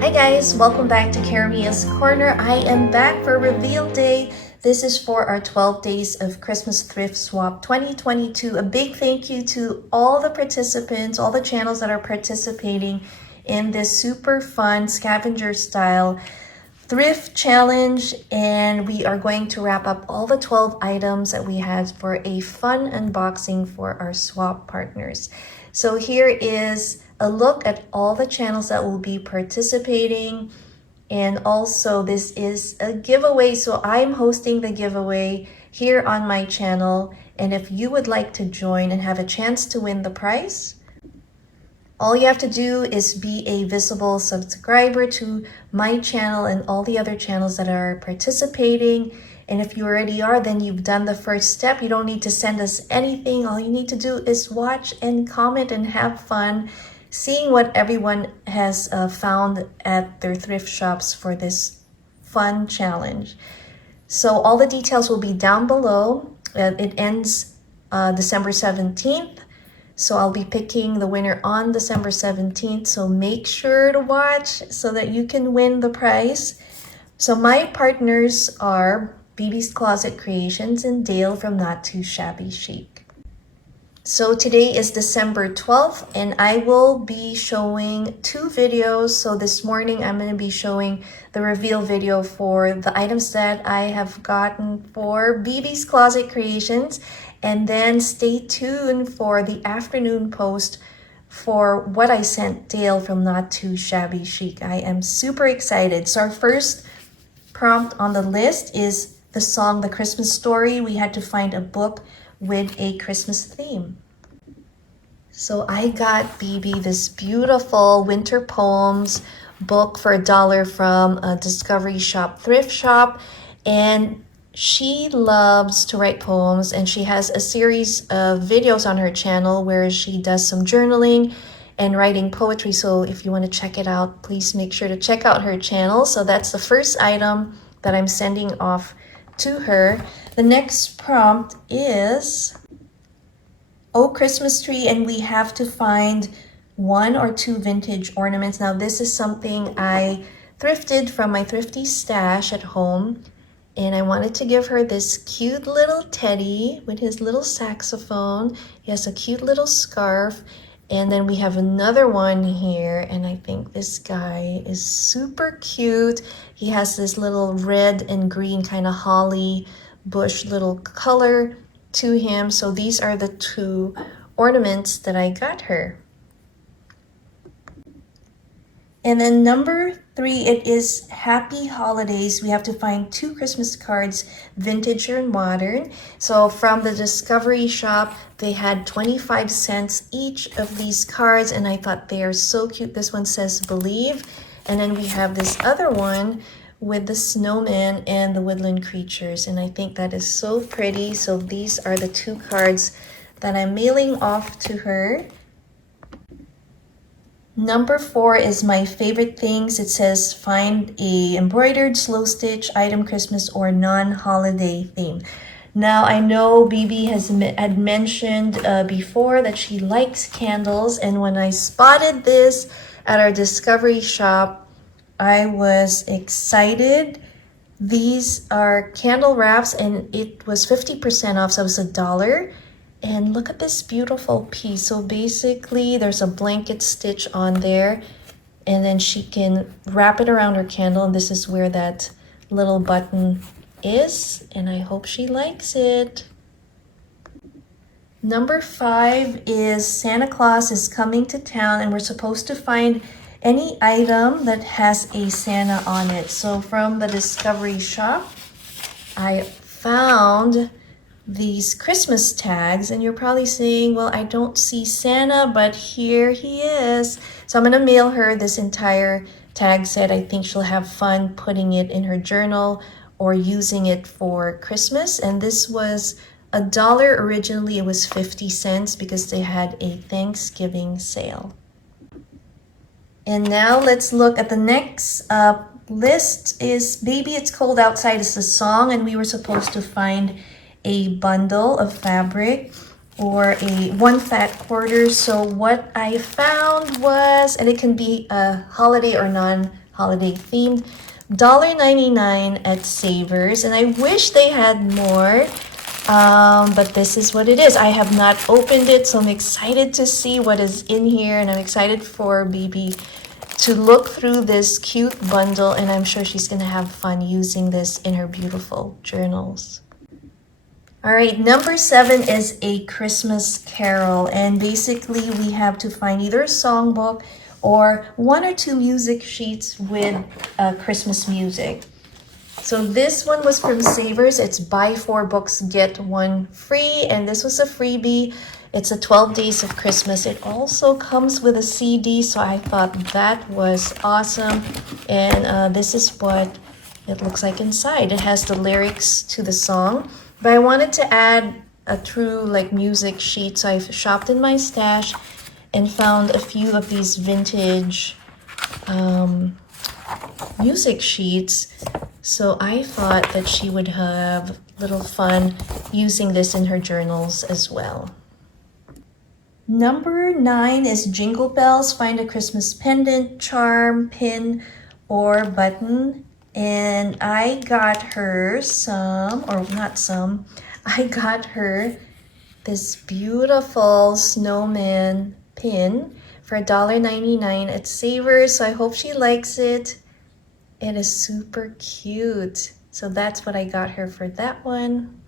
Hi guys, welcome back to Caramia's Corner. I am back for reveal day. This is for our 12 days of Christmas thrift swap 2022. A big thank you to all the participants, all the channels that are participating in this super fun scavenger style thrift challenge, and we are going to wrap up all the 12 items that we had for a fun unboxing for our swap partners. So here is a look at all the channels that will be participating, and also this is a giveaway, so I'm hosting the giveaway here on my channel, and if you would like to join and have a chance to win the prize, all you have to do is be a visible subscriber to my channel and all the other channels that are participating. And if you already are, then you've done the first step. You don't need to send us anything. All you need to do is watch and comment and have fun seeing what everyone has found at their thrift shops for this fun challenge. So all the details will be down below. It ends December 17th. So I'll be picking the winner on December 17th. So make sure to watch so that you can win the prize. So my partners are BB's Closet Creations and Dale from Not Too Shabby Chic. So today is December 12th and I will be showing two videos. So this morning I'm going to be showing the reveal video for the items that I have gotten for BB's Closet Creations. And then stay tuned for the afternoon post for what I sent Dale from Not Too Shabby Chic. I am super excited. So our first prompt on the list is the song The Christmas Story. We had to find a book with a Christmas theme. So I got BB this beautiful winter poems book for $1 from a Discovery Shop thrift shop, and she loves to write poems, and she has a series of videos on her channel where she does some journaling and writing poetry. So if you want to check it out, please make sure to check out her channel. So that's the first item that I'm sending off to her. The next prompt is Oh Christmas Tree, and we have to find 1 or 2 vintage ornaments. Now this is something I thrifted from my thrifty stash at home, and I wanted to give her this cute little teddy with his little saxophone. He has a cute little scarf. And then we have another one here, and I think this guy is super cute. He has this little red and green kind of holly bush little color to him. So these are the 2 ornaments that I got her. And then number 3, it is Happy Holidays. We have to find 2 Christmas cards, vintage or modern. So from the Discovery Shop, they had 25 cents each of these cards, and I thought they are so cute. This one says Believe, and then we have this other one with the snowman and the woodland creatures, and I think that is so pretty. So these are the 2 cards that I'm mailing off to her. Number 4 is my favorite things. It says find a embroidered slow stitch item, Christmas or non-holiday theme. Now I know BB had mentioned before that she likes candles, and when I spotted this at our Discovery Shop, I was excited. These are candle wraps, and it was 50% off, so it was $1. And look at this beautiful piece. So basically there's a blanket stitch on there, and then she can wrap it around her candle, and this is where that little button is, and I hope she likes it. Number 5 is Santa Claus is coming to town, and we're supposed to find any item that has a Santa on it. So from the Discovery Shop, I found these Christmas tags, and you're probably saying, well, I don't see Santa, but here he is. So I'm gonna mail her this entire tag set. I think she'll have fun putting it in her journal or using it for Christmas. And this was $1 originally. It was 50 cents because they had a Thanksgiving sale. And now let's look at the next list. Is Baby It's Cold Outside is the song, and we were supposed to find a bundle of fabric or a 1 fat quarter. So what I found was, and it can be a holiday or non holiday themed. $1.99 at Savers, and I wish they had more, but this is what it is. I have not opened it, so I'm excited to see what is in here, and I'm excited for BB to look through this cute bundle, and I'm sure she's gonna have fun using this in her beautiful journals. All right, number 7 is A Christmas Carol, and basically we have to find either a songbook or 1 or 2 music sheets with Christmas music. So this one was from Savers. It's buy 4 books, get 1 free, and this was a freebie. It's a 12 Days of Christmas. It also comes with a CD, so I thought that was awesome. And this is what it looks like inside. It has the lyrics to the song, but I wanted to add a true like music sheet, so I shopped in my stash and found a few of these vintage music sheets. So I thought that she would have little fun using this in her journals as well. Number 9 is Jingle Bells. Find a Christmas pendant, charm, pin, or button. And I got her I got her this beautiful snowman pin for $1.99 at Savers. So I hope she likes it. It is super cute. So that's what I got her for that one.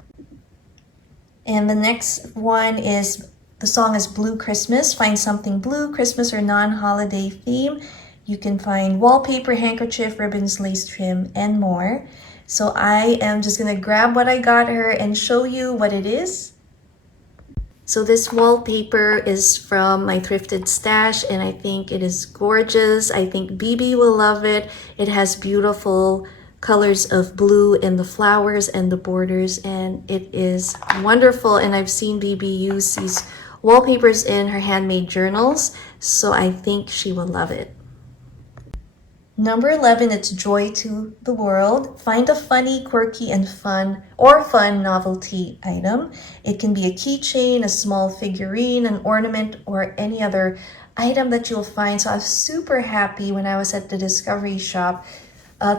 And the next one is, the song is Blue Christmas. Find something blue, Christmas, or non-holiday theme. You can find wallpaper, handkerchief, ribbons, lace trim, and more. So I am just gonna grab what I got her and show you what it is. So this wallpaper is from my thrifted stash, and I think it is gorgeous. I think BB will love it. It has beautiful colors of blue in the flowers and the borders, and it is wonderful. And I've seen BB use these wallpapers in her handmade journals, so I think she will love it. Number 11, it's Joy to the World. Find a funny, quirky, and fun novelty item. It can be a keychain, a small figurine, an ornament, or any other item that you'll find. So I was super happy when I was at the Discovery Shop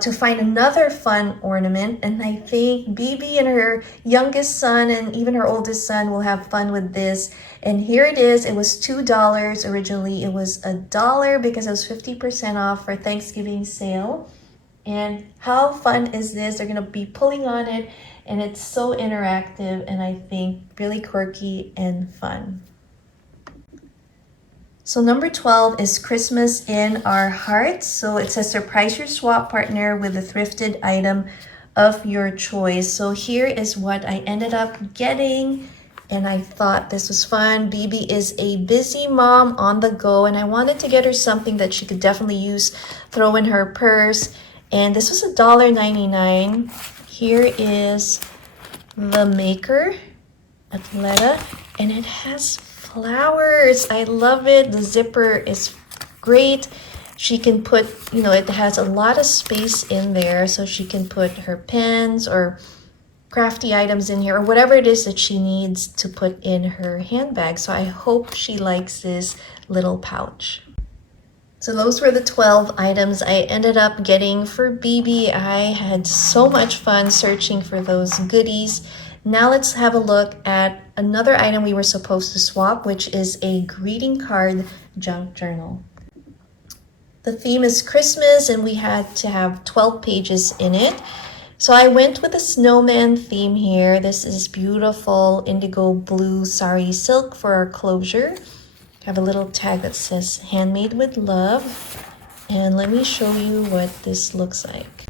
to find another fun ornament, and I think BB and her youngest son and even her oldest son will have fun with this. And here it is. It was $2 originally. It was $1 because it was 50% off for Thanksgiving sale. And how fun is this? They're gonna be pulling on it, and it's so interactive, and I think really quirky and fun. So number 12 is Christmas in Our Hearts. So it says surprise your swap partner with a thrifted item of your choice. So here is what I ended up getting, and I thought this was fun. BB is a busy mom on the go, and I wanted to get her something that she could definitely use, throw in her purse. And this was $1.99. Here is the maker, Athleta, and it has flowers. I love it. The zipper is great. She can put, it has a lot of space in there, so she can put her pens or crafty items in here, or whatever it is that she needs to put in her handbag. So I hope she likes this little pouch. So those were the 12 items I ended up getting for BB. I had so much fun searching for those goodies. Now let's have a look at another item we were supposed to swap, which is a greeting card junk journal. The theme is Christmas, and we had to have 12 pages in it. So I went with a snowman theme here. This is beautiful indigo blue sari silk for our closure. Have a little tag that says handmade with love. And let me show you what this looks like.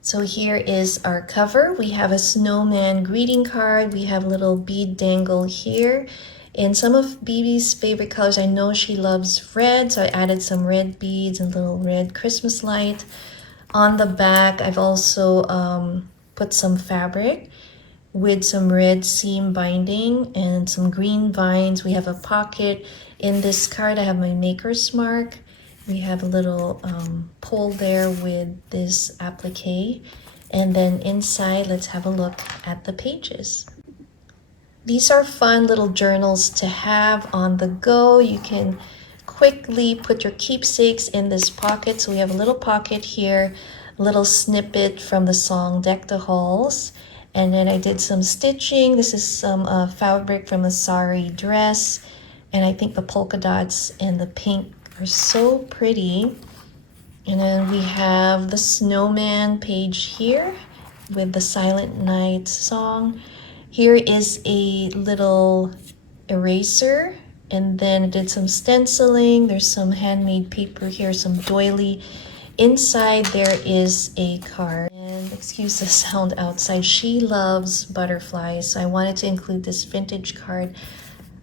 So here is our cover. We have a snowman greeting card. We have a little bead dangle here. And some of BB's favorite colors, I know she loves red, so I added some red beads and a little red Christmas light. On the back, I've also put some fabric with some red seam binding and some green vines. We have a pocket. In this card, I have my maker's mark. We have a little pole there with this applique. And then inside, let's have a look at the pages. These are fun little journals to have on the go. You can quickly put your keepsakes in this pocket. So we have a little pocket here, a little snippet from the song Deck the Halls. And then I did some stitching. This is some fabric from a sari dress. And I think the polka dots and the pink are so pretty. And then we have the snowman page here with the Silent Night song. Here is a little eraser, and then I did some stenciling. There's some handmade paper here, some doily. Inside there is a card. And excuse the sound outside. She loves butterflies, so I wanted to include this vintage card.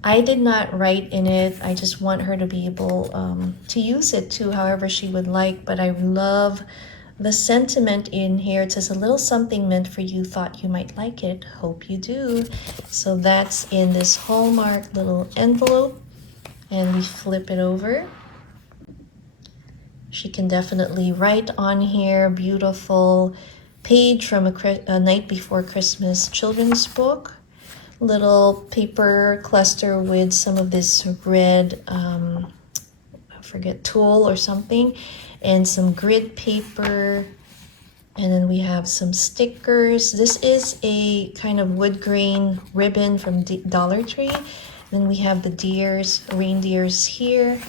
I did not write in it. I just want her to be able to use it too, however she would like. But I love the sentiment in here. It says, a little something meant for you, thought you might like it. Hope you do. So that's in this Hallmark little envelope. And we flip it over. She can definitely write on here. Beautiful page from a Night Before Christmas children's book. Little paper cluster with some of this red, I forget, tulle or something, and some grid paper. And then we have some stickers. This is a kind of wood grain ribbon from Dollar Tree. Then we have the reindeers here.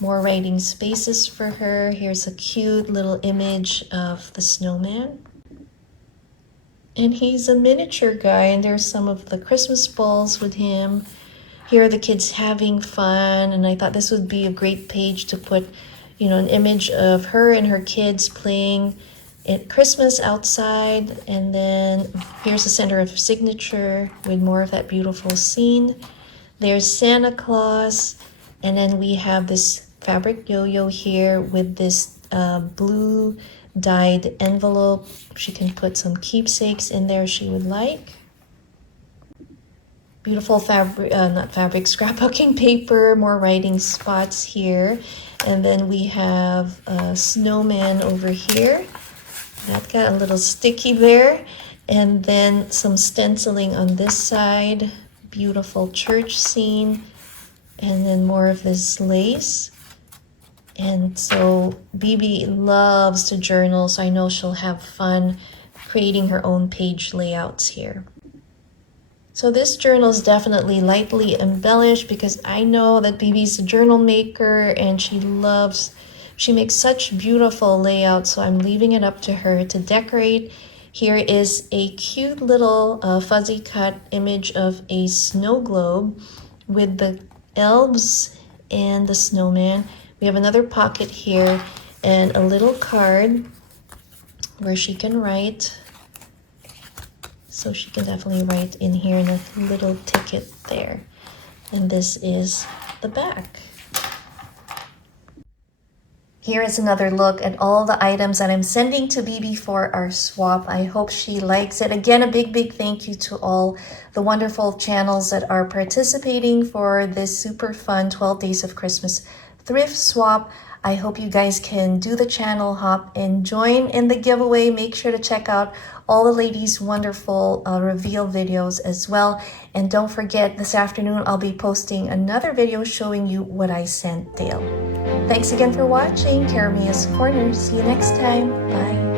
More writing spaces for her. Here's a cute little image of the snowman. And he's a miniature guy, and there's some of the Christmas balls with him. Here are the kids having fun, and I thought this would be a great page to put, you know, an image of her and her kids playing at Christmas outside. And then here's the center of signature with more of that beautiful scene. There's Santa Claus, and then we have this fabric yo-yo here with this blue dyed envelope. She can put some keepsakes in there she would like. Beautiful scrapbooking paper, more writing spots here. And then we have a snowman over here. That got a little sticky there. And then some stenciling on this side. Beautiful church scene. And then more of this lace. And so BB loves to journal, so I know she'll have fun creating her own page layouts here. So this journal is definitely lightly embellished because I know that BB's a journal maker and she makes such beautiful layouts, so I'm leaving it up to her to decorate. Here is a cute little fuzzy cut image of a snow globe with the elves and the snowman. We have another pocket here and a little card where she can write. So she can definitely write in here and a little ticket there. And this is the back. Here is another look at all the items that I'm sending to BB for our swap. I hope she likes it. Again, a big thank you to all the wonderful channels that are participating for this super fun 12 Days of Christmas thrift swap. I hope you guys can do the channel hop and join in the giveaway. Make sure to check out all the ladies' wonderful reveal videos as well. And don't forget, this afternoon I'll be posting another video showing you what I sent Dale. Thanks again for watching. Caramia's Corner. See you next time. Bye.